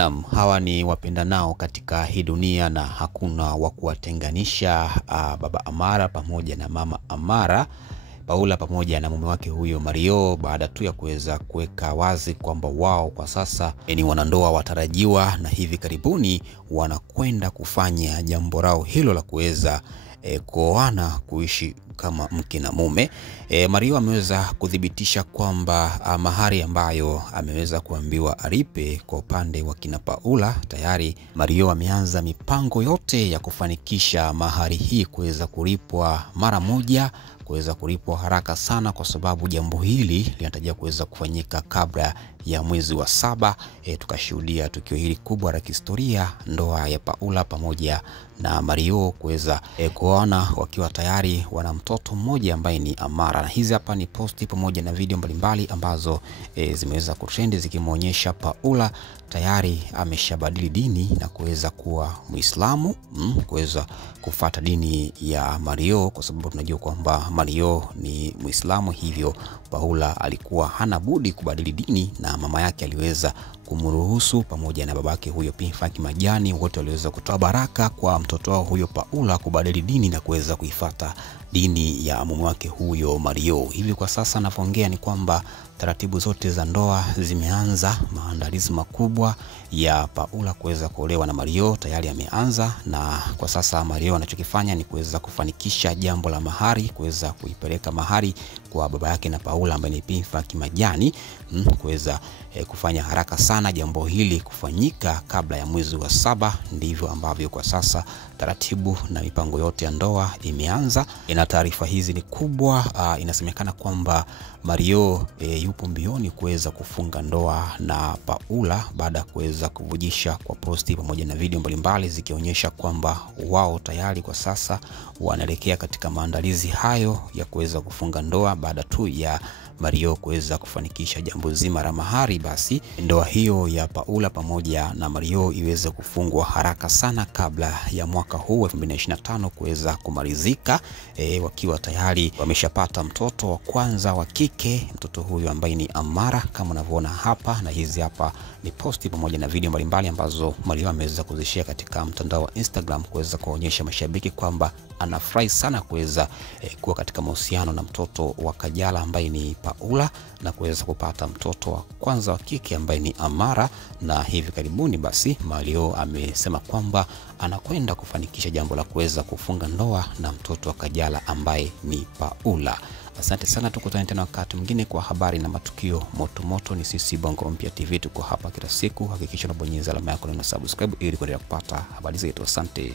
Naam, hawa ni wapendanao katika hii dunia na hakuna wa kuwatenganisha. Baba Amara pamoja na mama Amara, Paula pamoja na mume wake huyo Mario, baada tu ya kuweza kuweka wazi kwamba wao kwa sasa ni wanandoa watarajiwa na hivi karibuni wanakwenda kufanya jambo lao hilo la kuweza kuoana, kuishi kama mke na mume. Mario ameweza kudhibitisha kwamba mahari ambayo ameweza kuambiwa alipe kwa upande wa kina Paula, tayari Mario ameanza mipango yote ya kufanikisha mahari hii kuweza kulipwa mara moja, kuweza kulipwa haraka sana, kwa sababu jambo hili linatarajiwa kuweza kufanyika kabla ya mwezi wa 7. Tukashuhudia tukio hili kubwa la kihistoria, ndoa ya Paula pamoja na Mario kuweza kuoana wakiwa tayari wana mtoto mmoja ambaye ni Amara. Na hizi hapa ni posti pamoja na video mbalimbali ambazo zimeweza kutrend zikimuonyesha Paula tayari ameshabadili dini na kuweza kuwa Muislamu, kuweza kufuata dini ya Mario, kwa sababu tunajua kwamba Mario ni Muislamu, hivyo Paula alikuwa hana budi kubadili dini, na mama yake aliweza kumruhusu pamoja na babake huyo Pinfack Majani, wote waliweza kutoa baraka kwa mtoto wao huyo Paula kubadili dini na kuweza kuifuata dini ya mume wake huyo Mario. Hivi kwa sasa ninapoongea ni kwamba taratibu zote za ndoa zimeanza, maandalizi makubwa ya Paula kuweza kuolewa na Mario tayari yameanza, na kwa sasa Mario anachokifanya ni kuweza kufanikisha jambo la mahari, kuweza kuipeleka mahari kwa baba yake na Paula ambaye ni Pinfack Majani, kuweza kufanya haraka sana jambo hili kufanyika kabla ya mwezi wa 7. Ndivyo ambavyo kwa sasa taratibu na mipango yote ya ndoa imeanza. Na taarifa hizi ni kubwa. Inasemekana kwamba Mario yupo mbioni kuweza kufunga ndoa na Paula baada ya kuweza kuvujisha kwa posti pamoja na video mbalimbali zikionyesha kwamba wao tayari kwa sasa wanaelekea katika maandalizi hayo ya kuweza kufunga ndoa baada tu ya Mario kuweza kufanikisha jambo zima la mahari. Basi ndoa hiyo ya Paula pamoja na Mario iweze kufungwa haraka sana kabla ya mwaka huu 2025 kuweza kumalizika, wakiwa tayari wameshapata mtoto wa kwanza wa kike, mtoto huyu ambaye ni Amara kama unavyoona hapa. Na hizi hapa ni posti pamoja na video mbalimbali ambazo Mario ameweza kuzishare katika mtandao wa Instagram kuweza kuonyesha mashabiki kwamba anafurahi sana kuweza kuwa katika mahusiano na mtoto wa Kajala ambaye ni Paula, na kuweza kupata mtoto wa kwanza wa kike ambaye ni Amara. Na hivi karibuni basi Mario amesema kwamba anakwenda kufanikisha jambo la kuweza kufunga ndoa na mtoto wa Kajala ambaye ni Paula. Asante sana, tukutane tena wakati mwingine kwa habari na matukio moto moto. Ni sisi Bongo Mpya TV, tuko hapa kila siku. Hakikisha unabonyeza alama yako na subscribe ili kuendelea kupata habari zetu. Asante.